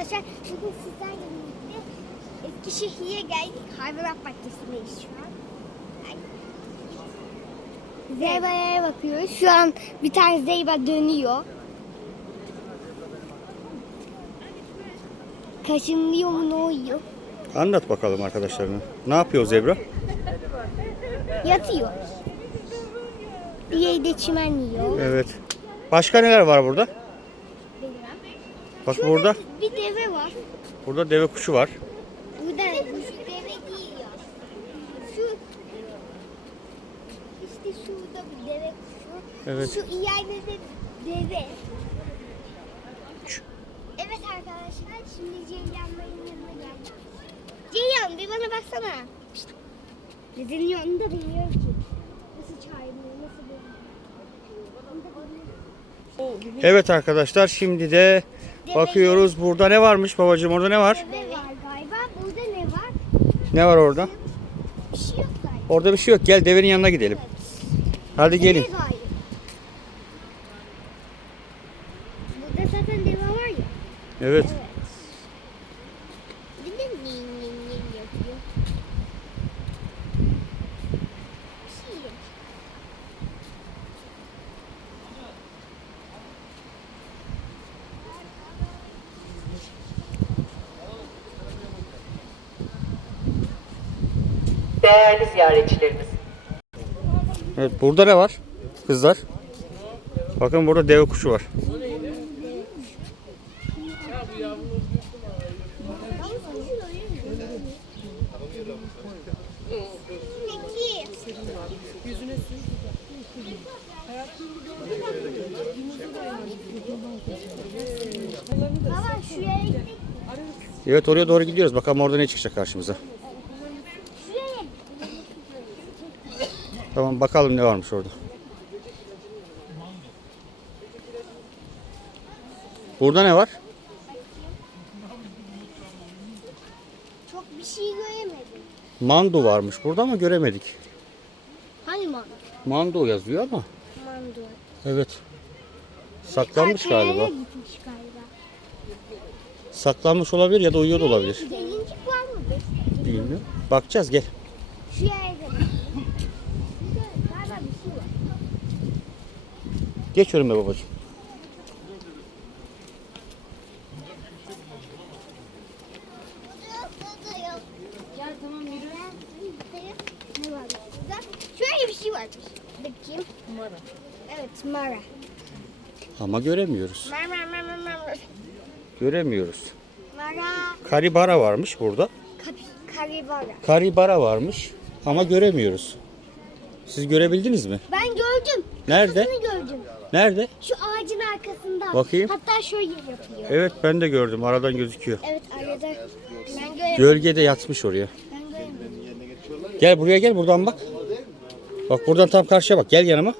arkadaşlar çünkü sizlerle birlikte Eskişehir'e geldik. Hayvanat bahçesindeyiz şu an. Ay. Zebra'ya bakıyoruz. Şu an bir tane zebra dönüyor. Kaşınıyor mu ne oluyor? Anlat bakalım arkadaşlarına. Ne yapıyor zebra? Yatıyor. Bir yerde çimen yiyor. Evet. Başka neler var burada? Bak Şurada burada. bir deve var. Burada deve kuşu var. Burada şu deve değil ya. Şu işte şurada bir deve kuşu. Evet. Şu ileride de deve. Evet arkadaşlar şimdi Ceylan'ların yanına geldik. Ceylan bir bana baksana. Neden yanında bilmiyorum ki. Nasıl çağırıyor, nasıl böyle. Da. Evet arkadaşlar şimdi de bakıyoruz burada ne varmış babacığım orada ne var? Deve var galiba. Burada ne var? Ne var orada? Bir şey yok galiba. Orada bir şey yok. Gel devenin yanına gidelim. Hadi gelin. Deve galiba. Burada zaten deve var ya. Evet. Evet. Bir de nin nin nin yapıyor. Bir şey yok. Değerli ziyaretçilerimiz, Evet burada ne var? Kızlar. Bakın burada deve kuşu var. Evet oraya doğru gidiyoruz. Bakalım orada ne çıkacak karşımıza. Tamam bakalım ne varmış orada. Burada ne var? Çok bir şey göremedim. Mando varmış burada ama göremedik. Hangi mandu? Mando yazıyor ama. Mandu. Evet. Saklanmış galiba. gitmiş galiba. Saklanmış olabilir ya da uyuyor da olabilir. Gelincik var mı? Bilmiyorum. Bakacağız gel. Şu yerde bak. Burada galiba bir şey var. Geç önüme babacığım. Şöyle bir şey varmış. Bakayım. Mara. Evet mara. Ama göremiyoruz. Mara mara mara mara. Göremiyoruz. Mara. Karibara varmış burada. Karibara. Karibara varmış ama göremiyoruz. Siz görebildiniz mi? Ben gördüm. Nerede? Kafasını gördüm. Nerede? Şu ağacın arkasında. Bakayım. Hatta şöyle yapıyor. Evet ben de gördüm. Aradan gözüküyor. Evet arada. Ben göremedim. Gölgede yatmış oraya. Ben göremedim. Gel buraya gel buradan bak. Bak buradan tam karşıya bak. Gel yanıma.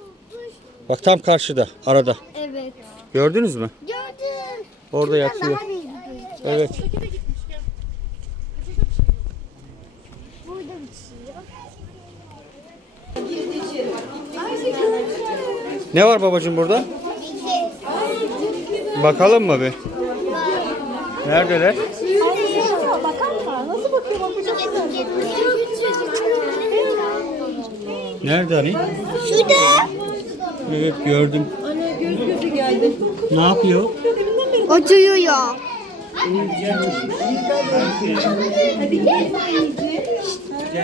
Bak tam karşıda arada. Evet. Gördünüz mü? Gördüm. Orada Şuradan yatıyor. Daha. Evet. Burada bir şey yok. Ne var babacığım burada? Bir. Bakalım mı bir? Neredeler? Nerede hani? Şurada. Evet gördüm. Ne yapıyor? Oturuyor.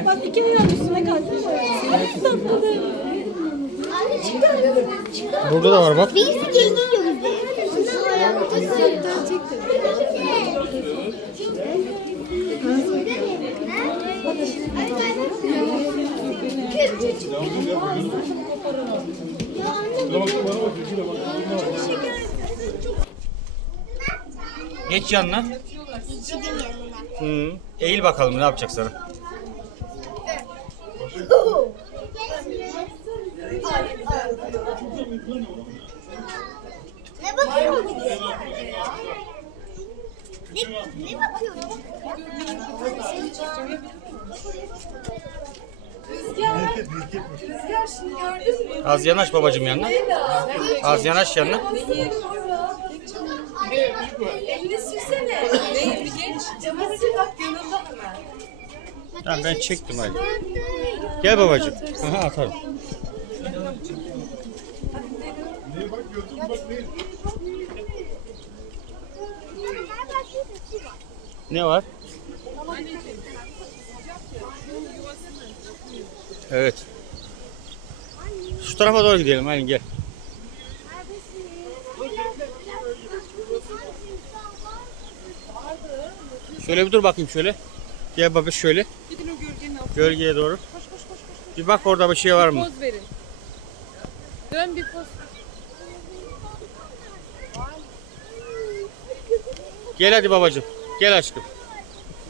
Bak iki milyon üstüne kalkmış. Burada da var bak. Geç yanına. Hı. Eğil bakalım ne yapacak sana. Ne bakıyorsun? Ne, ne bakıyorsun? Rüzgar. Rüzgar şimdi gördün mü? Az yanaş babacığım yanına. Az yanaş yanına. Elini sürsene. Değil bir. Cama sil bak yanında hemen. Ben çektim hadi. Gel babacığım. Aha atarım. Ne var? Evet. Şu tarafa doğru gidelim. Hadi gel. Şöyle bir dur bakayım şöyle. Gel baba şöyle. Gidin o gölgenin altına. Gölgeye doğru. Koş koş koş. koş. Bir bak orada bir şey var mı? Poz verin. Dön bir poz. Gel hadi babacığım. Gel aşkım.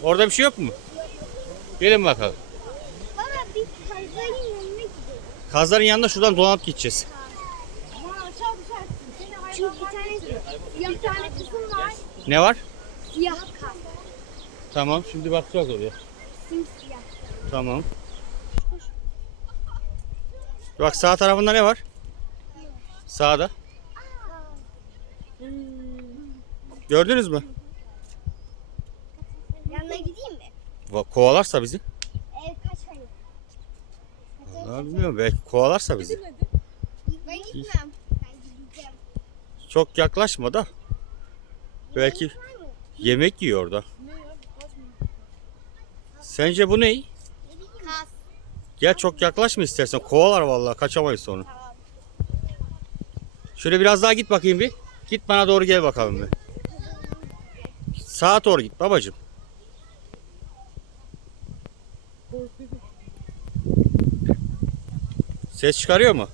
Orada bir şey yok mu? Gelin bakalım. Baba biz kazanın yanına gidelim. Kazların yanında şuradan dolanıp gideceğiz. Çünkü bir tane bir tane kısım var. Ne var? Siyah kaz. Tamam şimdi bakacağız oraya. Simsiyah. Tamam. Bak sağ tarafında ne var? Sağda. Gördünüz mü? Yanına gideyim mi? Va- Kovalarsa bizi. Ev kaç? Vallahi bilmiyorum belki kovalarsa bizi. Ben gitmem. Ben gideceğim. Çok yaklaşma da. Belki Var mı? yemek yiyor orada. Sence bu ne? Kaz. Gel çok yaklaşma istersen. Kovalar vallahi kaçamayız sonra. Tamam. Şöyle biraz daha git bakayım bir. Git bana doğru gel bakalım bir. Sağa doğru git babacığım. Ses çıkarıyor mu?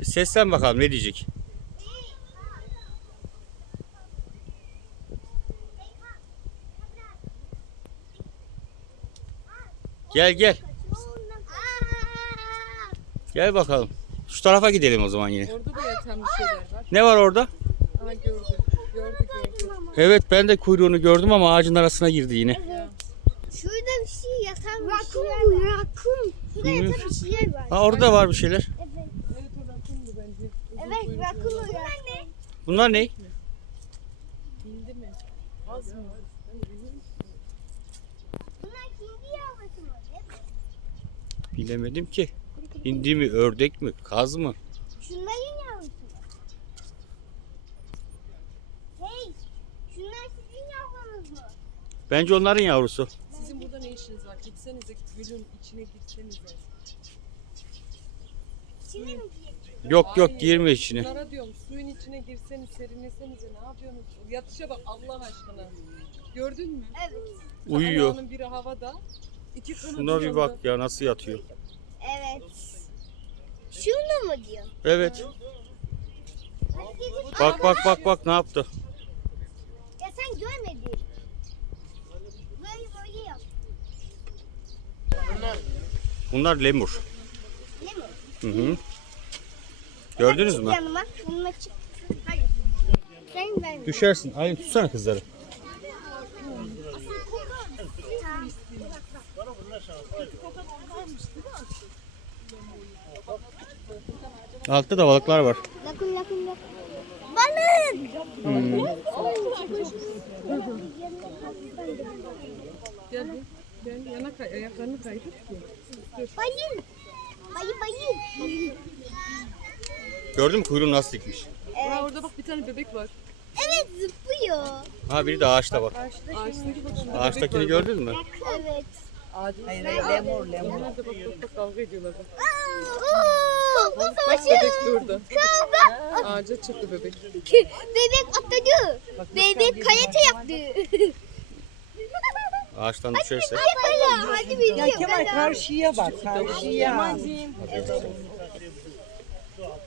Bir seslen bakalım ne diyecek. Gel gel. Gel bakalım. Şu tarafa gidelim o zaman yine. Orada da yatan bir şeyler var. Ne var orada? Evet ben de kuyruğunu gördüm ama ağacın arasına girdi yine. Şurada bir şey yatan bir şeyler var. Rakun. Şurada Bilmiyorum. yatan bir şeyler var. Ha orada da var bir şeyler. Evet. Evet o rakundu bence. Uzun Evet kuyruklu. rakun o Bunlar ne? Bunlar ne? Hindi mi? Az mı? Bunlar hindi yavrusu mu? Evet. Bilemedim ki. Hindi mi, ördek mi, kaz mı? Şunların yavrusu mu? Hey! Şunlar sizin yavrunuz mu? Bence onların yavrusu. Sizin burada ne işiniz var? Gitsenize gölün içine mi diyeyim? Yok yok Hayır. girme içine. Bunlara diyorum suyun içine girseniz serinlesenize ne yapıyorsunuz? Yatışa bak Allah aşkına. Gördün mü? Evet. Uyuyor. Ayağının biri havada. iki kanadı Şuna bir bak ya nasıl yatıyor. Evet. Şunu mu diyor? Evet. Bak bak bak bak ne yaptı. Ya sen görmedin. Bunlar lemur. Mi? Hı hı. Gördünüz mü? Yanıma. Bununla çık. Hayır. Sen ben. Düşersin. Ayın tutsana kızları. Altta da balıklar var. Balık. Gel Gel yana kay ayaklarını kaydır ki. Bayıl. Bayı bayı. Gördün mü kuyruğu nasıl dikmiş? Aa, orada bak bir tane bebek var. Evet zıplıyor. Ha biri de ağaçta bak. Ağaçtaki bak Ağaçtakini gördün mü? Evet. Hayır lemur lemur. Onlar da bak bak bak kavga ediyorlar bak. Bu Bak savaşı. bebek durdu. Kavga. Ağaca çıktı bebek. Bebek atladı. Bebek kalite yaptı. Ağaçtan düşerse. Hadi bir Ya Kemal karşıya bak karşıya.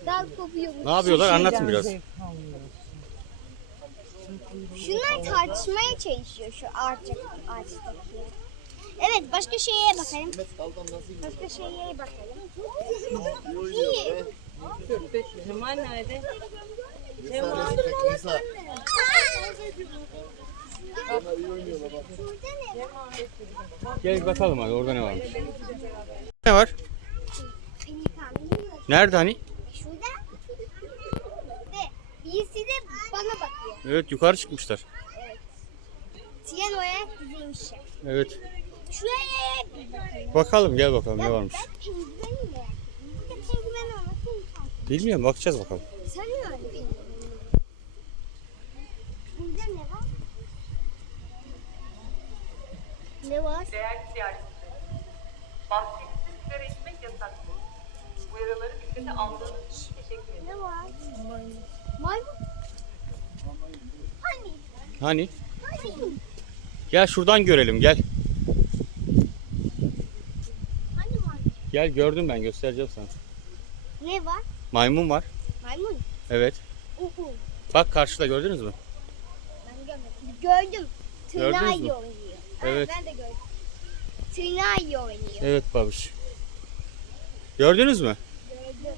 Dal kopuyor. Ne yapıyorlar anlatın biraz. Şunlar tartışmaya çalışıyor şu ağaçtaki. ağaçtaki. Evet başka şeye bakalım. Başka şeye bakalım. İyi. Kemal nerede? Gel bakalım hadi orada ne varmış. Ne var? Nerede hani? Şurada. Ve birisi de bana bakıyor. Evet yukarı çıkmışlar. Tren olarak dizilmiş şey. Evet. Şuraya bir bakalım. Bakalım gel bakalım ne varmış. Ben penguen mi? Bir de penguen olmasın. Bilmiyorum bakacağız bakalım. Sen ne öyle penguen? Burada ne var? Ne var? Değerli ziyaretçilerimiz, bahçemizde sigara içmek yasaktır. Uyarıları dikkate aldığınız için teşekkür ederim. Ne var? Maymun. Hani? Hani? Hani? Gel şuradan görelim gel. Hani var? Gel gördüm ben göstereceğim sana. Ne var? Maymun var. Maymun. Evet. Uhu. Bak karşıda gördünüz mü? Ben görmedim. Gördüm. Gördünüz Tırnağı mü? oynuyor. Evet. Ben de gördüm. Tırnağı oynuyor. Evet babiş. Gördünüz mü? Gördüm.